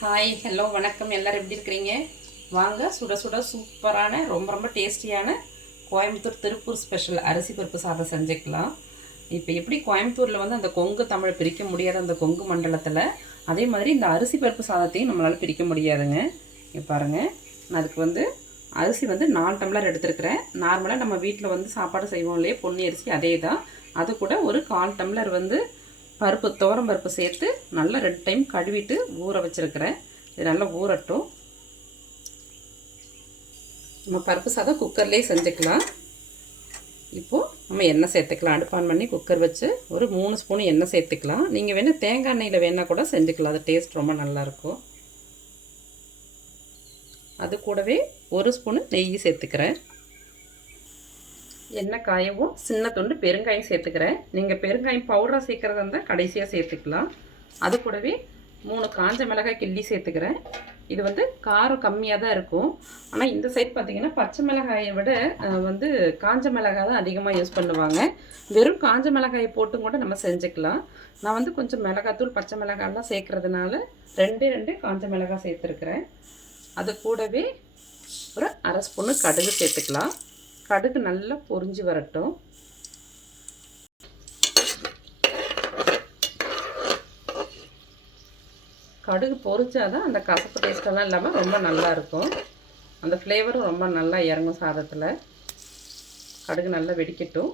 Hi hello வணக்கம். எல்லோரும் எப்படி இருக்கிறீங்க? வாங்க சுட சுட சூப்பரான ரொம்ப ரொம்ப டேஸ்டியான கோயம்புத்தூர் திருப்பூர் ஸ்பெஷல் அரிசி பருப்பு சாதம் செஞ்சுக்கலாம். இப்போ எப்படி கோயம்புத்தூரில் வந்து அந்த கொங்கு தமிழ் பிரிக்க முடியாத அந்த கொங்கு மண்டலத்தில் அதே மாதிரி இந்த அரிசி பருப்பு சாதத்தையும் நம்மளால் பிரிக்க முடியாதுங்க. இப்போ பாருங்கள், நான் அதுக்கு வந்து அரிசி வந்து 4 டம்ளர் எடுத்துருக்கிறேன். நார்மலாக நம்ம வீட்டில் வந்து சாப்பாடு செய்வோம் இல்லையே, பொன்னி அரிசி அதே தான். அது கூட ஒரு 1/4 டம்ளர் வந்து பருப்பு, துவரம் பருப்பு சேர்த்து நல்லா 2 டைம் கழுவிட்டு ஊற வச்சுருக்கிறேன். இது நல்லா ஊறட்டும். நம்ம பருப்பு சாதம் குக்கர்லேயே செஞ்சுக்கலாம். இப்போது நம்ம எண்ணெய் சேர்த்துக்கலாம். அடுப்பு ஆன் பண்ணி குக்கர் வச்சு ஒரு 3 ஸ்பூன் எண்ணெய் சேர்த்துக்கலாம். நீங்கள் வேணால் தேங்காய் எண்ணெயில் வேணால் கூட செஞ்சுக்கலாம், அது டேஸ்ட் ரொம்ப நல்லாயிருக்கும். அது கூடவே 1 ஸ்பூனு நெய் சேர்த்துக்கிறேன். எண்ணெய் காயவும் சின்ன துண்டு பெருங்காயம் சேர்த்துக்கிறேன். நீங்கள் பெருங்காயம் பவுடராக சேர்க்குறதா இருந்தால் கடைசியாக சேர்த்துக்கலாம். அது கூடவே 3 காஞ்ச மிளகாய் கிள்ளி சேர்த்துக்கிறேன். இது வந்து காரம் கம்மியாக தான் இருக்கும். ஆனால் இந்த சைட் பார்த்திங்கன்னா பச்சை மிளகாயை விட வந்து காஞ்ச மிளகாய் தான் அதிகமாக யூஸ் பண்ணுவாங்க. வெறும் காஞ்ச மிளகாயை போட்டும் கூட நம்ம செஞ்சுக்கலாம். நான் வந்து கொஞ்சம் மிளகாத்தூள் பச்சை மிளகாயெல்லாம் சேர்க்குறதுனால 2 காஞ்ச மிளகாய் சேர்த்துருக்குறேன். அது கூடவே ஒரு 1/2 ஸ்பூனு கடுகு சேர்த்துக்கலாம். கடுகு நல்லா பொரிஞ்சு வரட்டும். கடுகு பொரிச்சாதான் அந்த கசப்பு டேஸ்டெல்லாம் இல்லாமல் ரொம்ப நல்லா இருக்கும். அந்த ஃப்ளேவரும் ரொம்ப நல்லா இறங்கும் சாதத்தில். கடுகு நல்லா வெடிக்கட்டும்.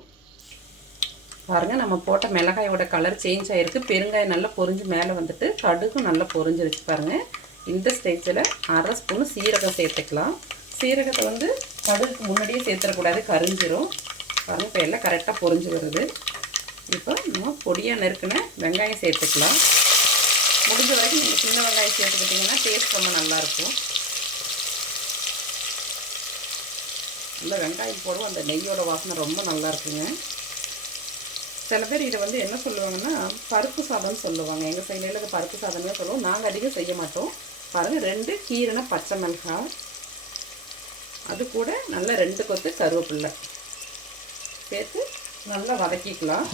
பாருங்கள், நம்ம போட்ட மிளகாயோட கலர் சேஞ்ச் ஆகிருக்கு. பெருங்காயம் நல்லா பொரிஞ்சு மேலே வந்துட்டு கடுகும் நல்லா பொரிஞ்சிருச்சு பாருங்கள். இந்த ஸ்டேஜில் 1/2 ஸ்பூனு சீரகம் சேர்த்துக்கலாம். சீரகத்தை வந்து கடுகுக்கு முன்னாடியே சேர்த்துடக்கூடாது, கரிஞ்சிரும். பாருங்கள், இப்போ எல்லாம் கரெக்டாக பொரிஞ்சு வருது. இப்போ நம்ம பொடியாக நறுக்கின வெங்காயம் சேர்த்துக்கலாம். முடிஞ்ச வரைக்கும் நீங்கள் சின்ன வெங்காயம் சேர்த்துக்கிட்டிங்கன்னா டேஸ்ட் ரொம்ப நல்லாயிருக்கும். நல்லா வெங்காயம் போடுவோம், அந்த நெய்யோட வாசனை ரொம்ப நல்லா இருக்குங்க. சில பேர் இதை வந்து என்ன சொல்லுவாங்கன்னா பருப்பு சாதம்னு சொல்லுவாங்க. எங்கள் சைடில் இது பருப்பு சாதம்னு சொல்லுவோம். நாங்கள் அதிகம் செய்ய மாட்டோம். பாருங்கள், 2 கீரைன பச்சை மிளகாய், அது கூட நல்லா 2 கொத்து கருவேப்பில்லை சேர்த்து நல்லா வதக்கிக்கலாம்.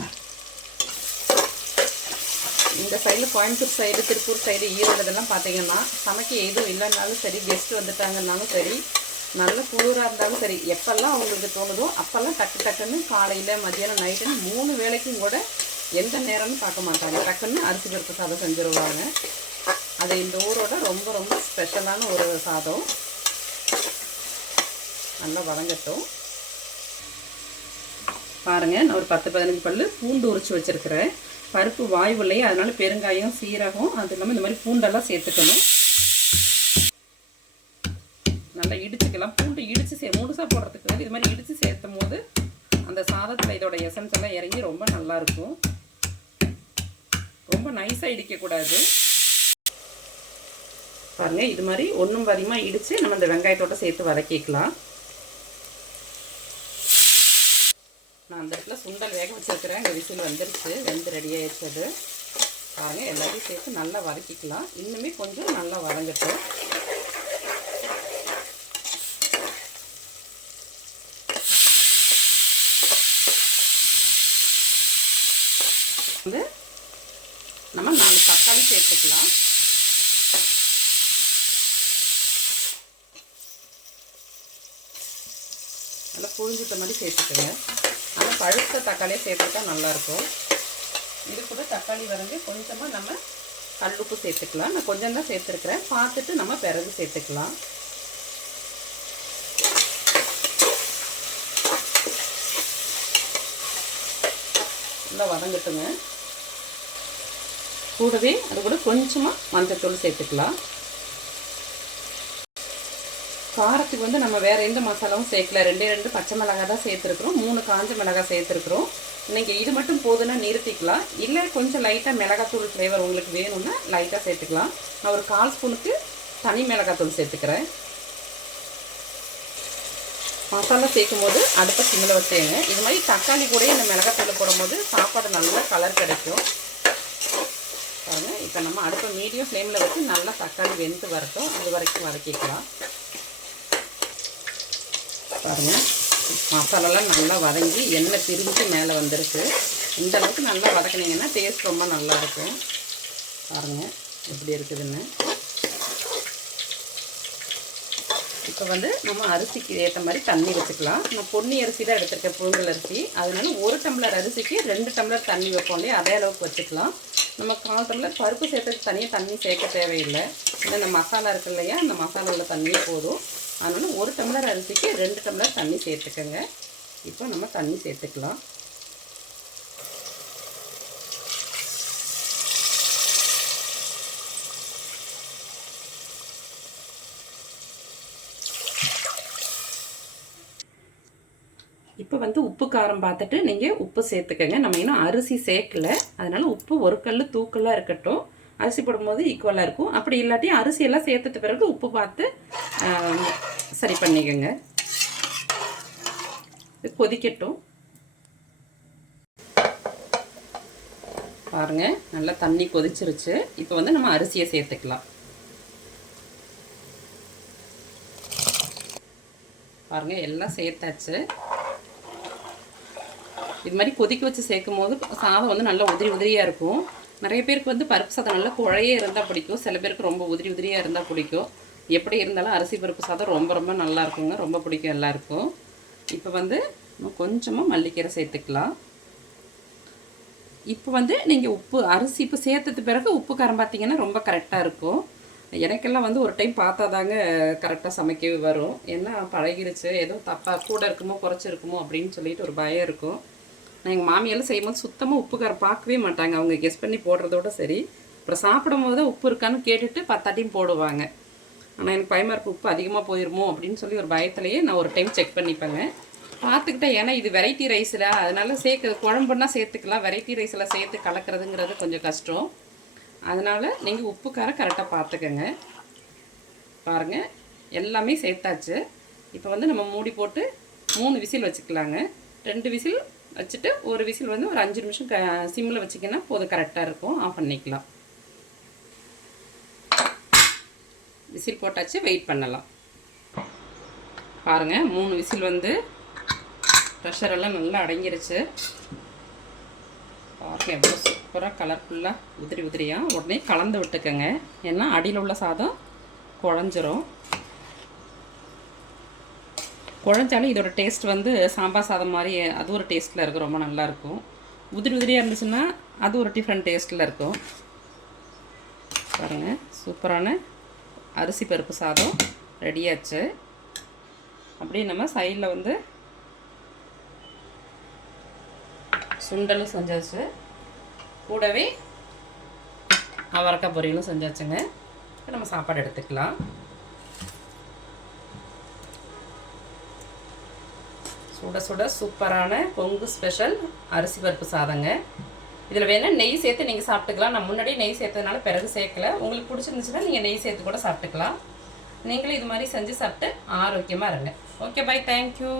இந்த சைடில் கோயம்புத்தூர் சைடு, திருப்பூர் சைடு, ஈரோடு இதெல்லாம் பார்த்தீங்கன்னா சமைக்க எதுவும் இல்லைனாலும் சரி, கெஸ்ட்டு வந்துட்டாங்கன்னாலும் சரி, நல்ல குளிராக இருந்தாலும் சரி, எப்போல்லாம் அவங்களுக்கு தோணுதோ அப்போல்லாம் டக்கு டக்குன்னு காலையில் மத்தியானம் நைட்டுன்னு 3 வேளைக்கும் கூட எந்த நேரம்னு பார்க்க மாட்டாங்க. டக்குன்னு அரிசி பருப்பு சாதம் செஞ்சுருவாங்க. அது இந்த ஊரோட ரொம்ப ரொம்ப ஸ்பெஷலான ஒரு சாதம். நல்லா வதங்கட்டும். பாருங்கள், நான் ஒரு 10-15 பல்லு பூண்டு உரிச்சு வச்சுருக்கிறேன். பருப்பு வாய்வுலையே, அதனால பெருங்காயம், சீரகம், அது இல்லாமல் இந்த மாதிரி பூண்டெல்லாம் சேர்த்துக்கணும். நல்லா இடிச்சுக்கலாம். பூண்டு இடித்து முழுசாக போடுறதுக்கு வந்து இது மாதிரி இடித்து சேர்த்தும் போது அந்த சாதத்தில் இதோட எசன்ஸ் எல்லாம் இறங்கி ரொம்ப நல்லாயிருக்கும். ரொம்ப நைஸாக இடிக்கக்கூடாது. பாருங்கள், இது மாதிரி ஒன்றும் பாதியமாக இடித்து நம்ம இந்த வெங்காயத்தோடு சேர்த்து வதக்கிக்கலாம். நான் அந்த இடத்துல சுண்டல் வேக வச்சுருக்கிறேன். இந்த விசில் வந்துருச்சு, வெந்து ரெடி ஆகிடுச்சது. பாருங்கள், எல்லாத்தையும் சேர்த்து நல்லா வதக்கிக்கலாம். இன்னுமே கொஞ்சம் நல்லா வதங்கட்டும். வந்து நம்ம 4 தக்காளி சேர்த்துக்கலாம். நல்லா புழிஞ்சிட்ட மாதிரி சேர்த்துக்கங்க. ஆனால் பழுத்த தக்காளியை சேர்த்துட்டா நல்லாயிருக்கும். இது கூட தக்காளி வரைஞ்சி கொஞ்சமாக நம்ம கல்லுப்பு சேர்த்துக்கலாம். நான் கொஞ்சம் தான் சேர்த்துருக்குறேன், பார்த்துட்டு நம்ம பிறகு சேர்த்துக்கலாம். நல்லா வதங்கட்டுங்க. கூடவே அது கூட கொஞ்சமாக மஞ்சத்தூள் சேர்த்துக்கலாம். காரத்துக்கு வந்து நம்ம வேறு எந்த மசாலாவும் சேர்க்கல. 2 பச்சை மிளகாய் தான் சேர்த்துருக்குறோம், 3 காஞ்ச மிளகாய் சேர்த்துருக்குறோம். நீங்கள் இது மட்டும் போதுன்னா நிறுத்திக்கலாம். இல்லை கொஞ்சம் லைட்டாக மிளகாத்தூள் ஃப்ளேவர் உங்களுக்கு வேணும்னா லைட்டாக சேர்த்துக்கலாம். நான் ஒரு 1/4 ஸ்பூனுக்கு தனி மிளகாத்தூள் சேர்த்துக்கிறேன். மசாலா சேர்க்கும் போது அடுப்பை சிம்மில் வச்சுங்க. இது மாதிரி தக்காளி கூட இந்த மிளகாத்தூள் போடும்போது சாப்பாடு நல்லா கலர் கிடைக்கும். பாருங்கள், இப்போ நம்ம அடுப்பை மீடியம் ஃப்ளேமில் வச்சு நல்லா தக்காளி வெந்து வரட்டும். அது வரைக்கும் வதக்கிக்கலாம். பாருங்கள், மசாலாலாம் நல்லா வதங்கி எண்ணெய் பிரிஞ்சு மேலே வந்துருக்கு. இந்த அளவுக்கு நல்லா வதக்கினீங்கன்னா டேஸ்ட் ரொம்ப நல்லாயிருக்கும். பாருங்கள் எப்படி இருக்குதுன்னு. இப்போ வந்து நம்ம அரிசிக்கு ஏற்ற மாதிரி தண்ணி வச்சுக்கலாம். நான் பொன்னி அரிசி தான் எடுத்துருக்கேன், புழுங்கல் அரிசி. அதனால 1 டம்ளர் அரிசிக்கு 2 டம்ளர் தண்ணி வைப்போம் இல்லையா, அதே அளவுக்கு வச்சுக்கலாம். நம்ம 1/4 டம்ளர் பருப்பு சேர்த்துக்கு தனியாக தண்ணி சேர்க்க தேவையில்லை. ஏன்னா இந்த மசாலா இருக்குது இல்லையா, அந்த மசாலாவில் தண்ணியே போதும். அதனால் 1 டம்ளர் அரிசிக்கு 2 டம்ளர் தண்ணி சேர்த்துக்கோங்க. இப்போ நம்ம தண்ணி சேர்த்துக்கலாம். இப்போ வந்து உப்பு காரம் பார்த்துட்டு நீங்கள் உப்பு சேர்த்துக்கங்க. நம்ம இன்னும் அரிசி சேர்க்கலை, அதனால் உப்பு ஒரு கல் தூக்கலாக இருக்கட்டும். அரிசி போடும்போது ஈக்குவலாக இருக்கும். அப்படி இல்லாட்டி அரிசியெல்லாம் சேர்த்துட்ட பிறகு உப்பு பார்த்து சரி பண்ணிக்கோங்க. கொதிக்கட்டும். பாருங்கள், நல்லா தண்ணி கொதிச்சிருச்சு. இப்போ வந்து நம்ம அரிசியை சேர்த்துக்கலாம். பாருங்கள், எல்லாம் சேர்த்தாச்சு. இது மாதிரி கொதிக்க வச்சு சேர்க்கும் போது சாதம் வந்து நல்லா உதிரி உதிரியாக இருக்கும். நிறைய பேருக்கு வந்து பருப்பு சாதம் நல்லா குழையே இருந்தால் பிடிக்கும், சில பேருக்கு ரொம்ப உதிரி உதிரியாக இருந்தால் பிடிக்கும். எப்படி இருந்தாலும் அரிசி பருப்பு சாதம் ரொம்ப ரொம்ப நல்லா இருக்குங்க, ரொம்ப பிடிக்கும் எல்லாருக்கும். இப்போ வந்து கொஞ்சமாக மல்லிக்கீரை சேர்த்துக்கலாம். இப்போ வந்து நீங்கள் உப்பு அரிசி இப்போ சேர்த்தது பிறகு உப்பு காரம் பார்த்தீங்கன்னா ரொம்ப கரெக்டாக இருக்கும். எனக்கெல்லாம் வந்து ஒரு டைம் பார்த்தா தாங்க கரெக்டாக சமைக்கவே வரும். ஏன்னா பழகிருச்சு, ஏதோ தப்பாக கூட இருக்குமோ குறைச்சிருக்குமோ அப்படின்னு சொல்லிட்டு ஒரு பயம் இருக்கும். நான் எங்கள் மாமியெல்லாம் செய்யும்போது சுத்தமாக உப்பு காரம் பார்க்கவே மாட்டாங்க. அவங்க கெஸ் பண்ணி போடுறதோட சரி. அப்புறம் சாப்பிடும் போது உப்பு இருக்கான்னு கேட்டுட்டு 10 போடுவாங்க. ஆனால் எனக்கு பயமாக இருக்கும், உப்பு அதிகமாக போயிருமோ அப்படின்னு சொல்லி ஒரு பயத்துலேயே நான் ஒரு டைம் செக் பண்ணிப்பேங்க. பார்த்துக்கிட்டேன். ஏன்னா இது வெரைட்டி ரைஸில், அதனால குழம்புன்னா சேர்த்துக்கலாம். வெரைட்டி ரைஸில் சேர்த்து கலக்கிறதுங்கிறது கொஞ்சம் கஷ்டம். அதனால் நீங்கள் உப்பு காரம் கரெக்டாக பார்த்துக்கங்க. பாருங்கள், எல்லாமே சேர்த்தாச்சு. இப்போ வந்து நம்ம மூடி போட்டு 3 விசில் வச்சுக்கலாங்க. 2 விசில் வச்சுட்டு ஒரு விசில் வந்து ஒரு 5 நிமிஷம் சிம்மில் வச்சிங்கன்னா போதும், கரெக்டாக இருக்கும். ஆஃப் பண்ணிக்கலாம். விசில் போட்டாச்சு, வெயிட் பண்ணலாம். பாருங்கள், 3 விசில் வந்து ப்ரெஷரெல்லாம் நல்லா அடங்கிருச்சு. பாருங்கள், எவ்வளோ சூப்பராக கலர்ஃபுல்லாக உதிரி உதிரியாக. உடனே கலந்து விட்டுக்கோங்க, ஏன்னா அடியில் உள்ள சாதம் குழஞ்சிரும். குழஞ்சாலும் இதோட டேஸ்ட் வந்து சாம்பார் சாதம் மாதிரி அது ஒரு டேஸ்ட்டில் இருக்கும், ரொம்ப நல்லாயிருக்கும். உதிரி உதிரியாக இருந்துச்சுன்னா அது ஒரு டிஃப்ரெண்ட் டேஸ்ட்டில் இருக்கும். பாருங்கள், சூப்பரான அரிசி பருப்பு சாதம் ரெடியாச்சு. அப்படியே நம்ம சைடில் வந்து சுண்டலும் செஞ்சாச்சு, கூடவே அவரைக்காய் பொரியலும் செஞ்சாச்சுங்க. இப்போ நம்ம சாப்பாடு எடுத்துக்கலாம். சுட சுட சூப்பரான பொங்கு ஸ்பெஷல் அரிசி பருப்பு சாதங்க. இதில் வேணால் நெய் சேர்த்து நீங்கள் சாப்பிட்டுக்கலாம். நான் முன்னாடியே நெய் சேர்த்ததுனால பிறகு சேர்க்கலை. உங்களுக்கு பிடிச்சிருந்துச்சுன்னா நீங்கள் நெய் சேர்த்து கூட சாப்பிட்டுக்கலாம். நீங்களும் இது மாதிரி செஞ்சு சாப்பிட்டு ஆரோக்கியமாக இருங்க. Okay, bye, thank you.